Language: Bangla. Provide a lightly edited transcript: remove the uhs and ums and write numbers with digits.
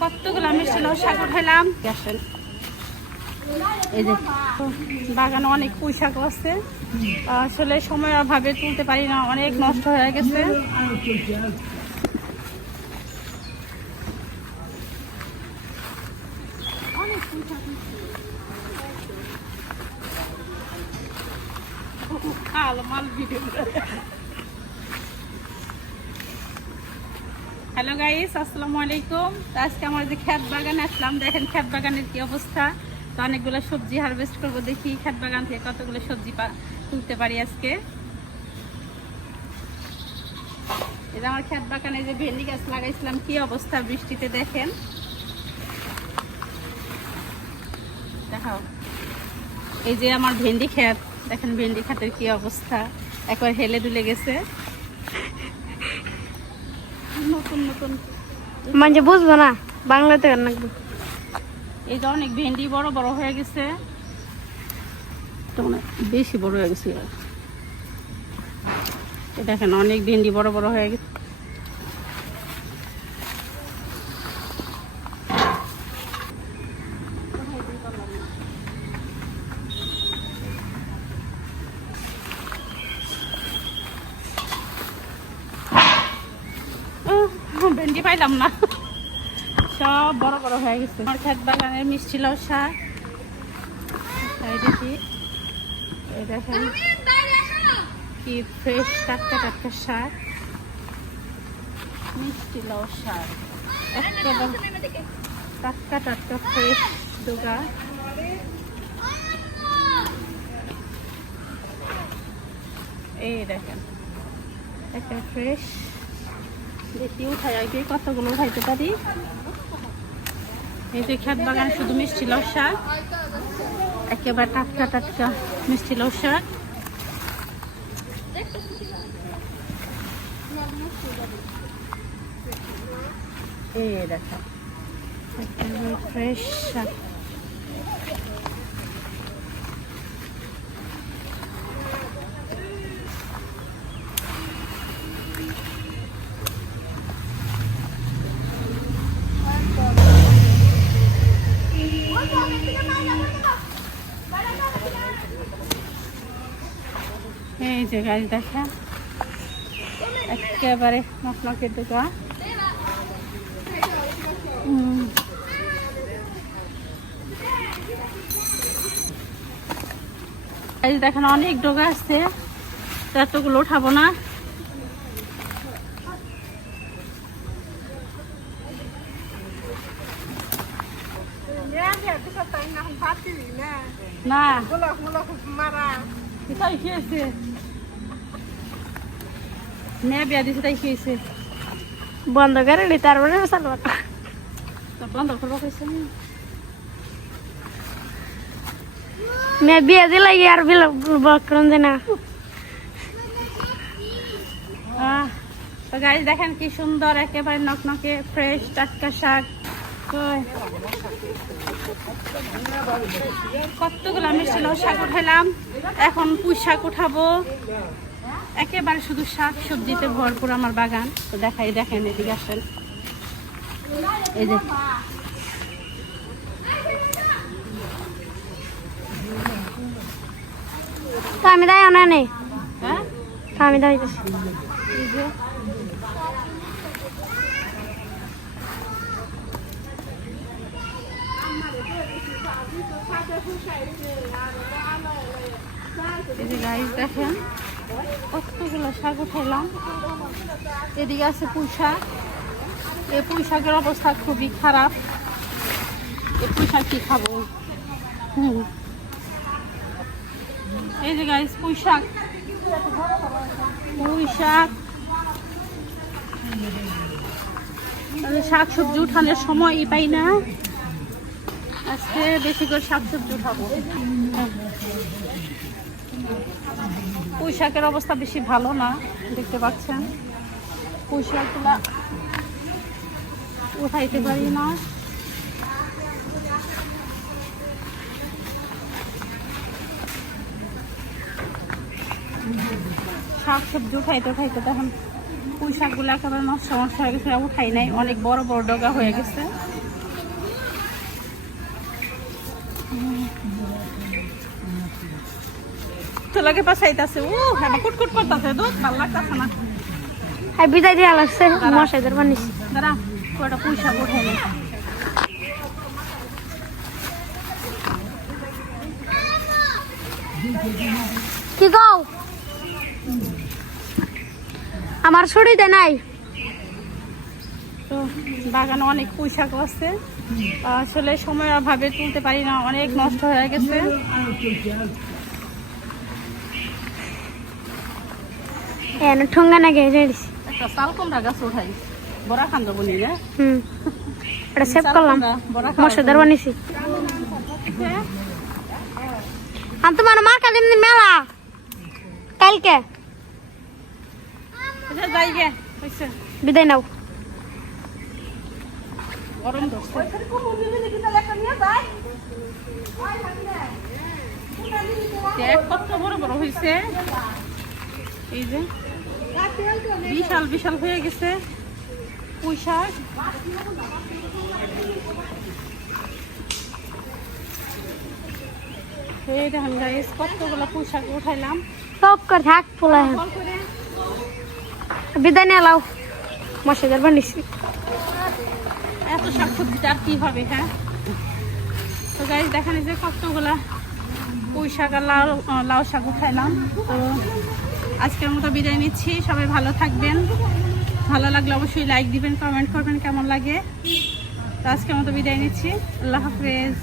কতগুলো মিষ্টি লাউ শাক উঠাইলাম। এই যে বাগানে অনেক পুঁই শাক আছে, আসলে সময় অভাবে তুলতে পারি না, অনেক নষ্ট হয়ে গেছে। হ্যালো গাইস, আসসালামু আলাইকুম। আজকে আমার যে ক্ষেত বাগানে আসলাম, দেখেন ক্ষেত বাগানের কি অবস্থা। তো অনেকগুলো সবজি হারভেস্ট করবো, দেখি ক্ষেত বাগান থেকে কতগুলো সবজি তুলতে পারি আজকে। এই যে আমার ক্ষেত বাগানে যে ভেন্ডি গাছ লাগাইছিলাম, কি অবস্থা বৃষ্টিতে, দেখেন। দেখাও, এই যে আমার ভেন্ডি ক্ষেত, দেখেন ভেন্ডি ক্ষেতের কি অবস্থা, একবার হেলে দুলে গেছে। নতুন নতুন মানে বুঝবো না, বাংলাতে রাখবো। এই যে অনেক ভেন্ডি বড় বড় হয়ে গেছে, তো বেশি বড় হয়ে গেছে। দেখেন অনেক ভেন্ডি বড় বড় হয়ে গেছে। ভেন্ডি পাইলাম না, সব বড় বড় হয়ে গেছে। আমার ক্ষেত বাগানের মিষ্টি লাউ শাক, দেখি এই দেখেন কি ফ্রেশ টাটকা টাটকা শাক, মিষ্টি লাউ শাক একেবারে টাটকা টাটকা ফ্রেশ ডোগা। এই দেখেন একটা ফ্রেশ, দেখি উঠাই আগে কতগুলো উঠাইতে পারি। এই যে ক্ষেত বাগান শুধু মিষ্টি লাউ শাক, একেবারে টাটকা টাটকা মিষ্টি লাউ শাক। এই দেখো একেবারে ফ্রেশ শাক। এই যে গাছ দেখেন একেবারে নকনকে ডোগা। এই দেখেন অনেক ডোগা আছে, এতগুলো উঠাবো না। না তাই খেয়েছে, মেয়ে বিয়া দিছে তাই খেয়েছে। বন্ধ করে নি, তারপরে বন্ধ করবো কইছে। মেয়ে বিয়ে দিলে আর বকরম দে না। তো গাইস দেখেন কি সুন্দর একেবারে নকনকে ফ্রেশ টাটকা শাক। কতগুলো মিষ্টি লাউ শাক উঠাইলাম, এখন পুঁই শাক উঠাবো। একেবারে শুধু শাক সবজিতে ভরপুর আমার বাগান। তো দেখাই, দেখেন এদিকে আসেন। এই যে আমি দাই না নেই, হ্যাঁ আমি দাই। এই যে গাইস দেখেন কতগুলো শাক উঠাইলাম। এদিকে আছে পুঁই শাক, এই পুঁই শাকের অবস্থা খুবই খারাপ। এই পুঁই শাক কি খাবো। এই যে গাইস পুঁই শাক, পুঁই শাক শাক সবজি উঠানোর সময়ই পাই না, আজকে বেশি করে শাক সবজি উঠাবো। পুঁই শাকের অবস্থা বেশি ভালো না, দেখতে পাচ্ছেন। পুঁই শাকগুলা উঠাইতে পারি না। শাক সবজি উঠাইতে উঠাইতে তখন পুঁই শাকগুলো একেবারে নষ্ট হয়ে গেছে, উঠাই নাই, অনেক বড় বড় ডগা হয়ে গেছে। তোলাকে পাশাইতেছে, হ্যাঁ কুটকুট করতেছে, দুধ ভালো লাগতেছে না। হ্যাঁ বিদায় দেওয়া লাগছে, মশাইদের বানিয়েছি। দাঁড়া কয়টা পুঁই শাক উঠাই নি। কি গাও আমার ছড়িতে নাই। তো বাগানে অনেক পুঁই শাক আছে, আসলে সময়ের অভাবে তুলতে পারি না, অনেক নষ্ট হয়ে গেছে। ঠোঙ্গা না গেছে দিছি। একটা চাল কুমড়া গাছ উঠাই, বড়া খান দেবো নি না। এটা সেভ করলাম, মশাইদের বানিয়েছি। আর তোমার মার কাছে মেলা কালকে যাই গে হয়েছে, বিদায় নাও। গরম ধরছে। দেখ কত বড় বড় হয়েছে, এই যে বিশাল বিশাল হয়ে গেছে পুঁই শাক। এই দেখেন গাইস কতগুলো পুঁই শাক উঠাইলাম। সব করে থাক পোলা কল করে বিদায় নিয়ে লাও, মশাইদের বানিয়েছি। এত শাক সবজিটা আর কি হবে। হ্যাঁ তো গাইস দেখেন এই যে কতগুলা পুঁই শাক আর লাউ শাক উঠাইলাম। তো আজকের মতো বিদায় নিচ্ছি, সবাই ভালো থাকবেন, ভালো লাগলে অবশ্যই লাইক দিবেন, কমেন্ট করবেন কেমন লাগে। তো আজকের মতো বিদায় নিচ্ছি, আল্লাহ হাফেজ।